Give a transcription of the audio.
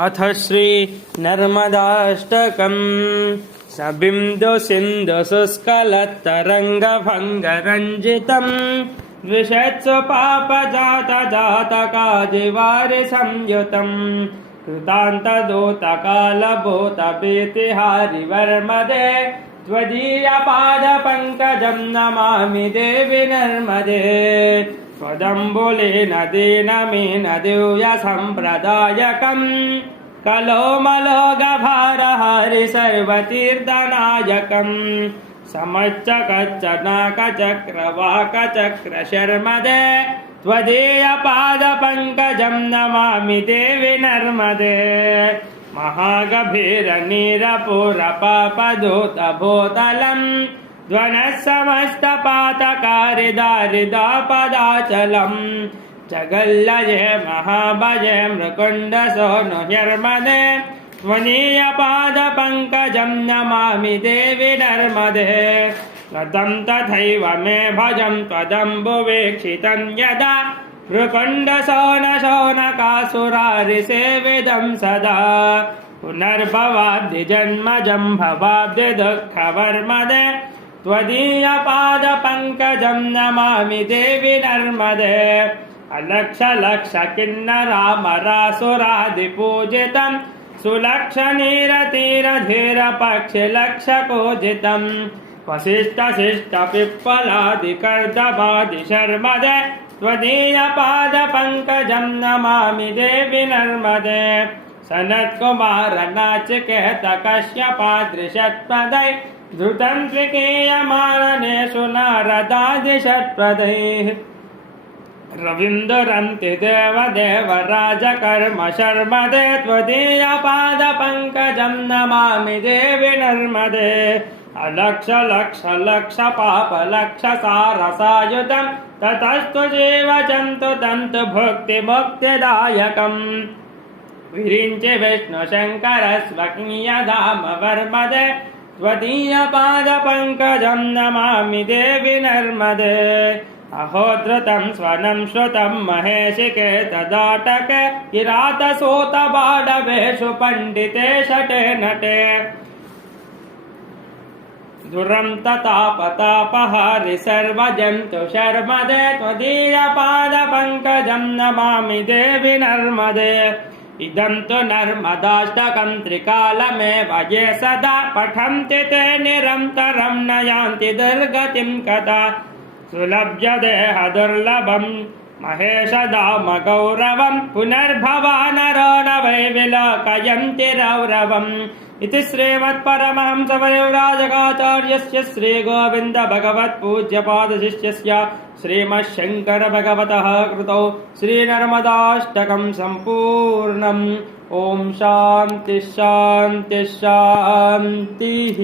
अथ श्रीनर्मदाष्टकम् सबिन्दु सिन्धु शुष्कलत्तरङ्गभङ्गरञ्जितम् द्विषत्सु पापजात जातकादिवारि संयुतम् कृतान्तदूतकालभूतपीतिहारिवर्मदे त्वदीयपादपङ्कजम् नमामि देवि नर्मदे त्वदम्बुलेन दीनमेन दिव्यसम्प्रदायकम् कलोमलोगभारहारि सर्वतीर्थनायकम् समच्चकच्चनाकचक्रवाकचक्र शर्मदे त्वदीयपादपङ्कजम् नमामि देवि नर्मदे महागभीरनीरपुरपापदूतभूतलम् ध्वनः समस्तपातकारिदारिदापदाचलम् जगल्लये महाभजे मृकुण्डसोनुर्मदे त्वनीयपादपङ्कजम् नमामि देवि नर्मदे। त्वदम् तथैव मे भजम् त्वदम्बुवीक्षितम् यदा। मृकुण्डशोनशोनकासुरारिसेविदम् सदा। पुनर्भवाब्धिजन्मजम् भवाब्धि दुःखवर्मदे त्वदीयपादपङ्कजम् नमामि देवि नर्मदे। अलक्ष लक्ष किन्नरामरासुरादिपूजितम् सुलक्ष नीरतीरधीर पक्षि लक्ष कोजितम् वसिष्ठ शिष्ट पिप्पलादिकर्दवादि शर्मदे त्वदीयपादपङ्कजम् नमामि देवि नर्मदे। सनत्कुमार धृतम् त्रिकीयमाननेषु नारदादिषट्पदैः। रवीन्द्रन्ति देवदेव राजकर्म शर्मदे त्वदीयपादपङ्कजम् नमामि देवि नर्मदे। अलक्ष लक्ष लक्ष पाप लक्ष सारसायुतम् ततस्तु जीव जन्तु तन्तु भुक्ति मुक्तिदायकम् विरिञ्चि विष्णु शङ्कर स्वकीयधाम वर्मदे त्वदीयपादपङ्कजम् नमामि देवि नर्मदे अहोधृतम् स्वनम् श्रुतम् महेशिके तदाटके किरातसूत बाडवेषु पण्डिते शटे नटे दुरम् ततापतापहारि सर्वजन्तु शर्मदे त्वदीयपादपङ्कजम् नमामि देवि नर्मदे इदम् तु नर्मदाष्टकम् त्रिकालमेव ये सदा पठन्ति ते निरन्तरम् न यान्ति दुर्गतिम् कदा सुलभ्य देह दुर्लभम् महेश दाम गौरवम् पुनर्भवानरो न वै विलोकयन्ति रौरवम् इति श्रीमत्परमहंसवयोराजकाचार्यस्य श्रीगोविन्द भगवत्पूज्यपादशिष्यस्य श्रीमच्छङ्कर भगवतः कृतौ श्रीनर्मदाष्टकम् सम्पूर्णम् ॐ शान्ति शान्ति शान्तिः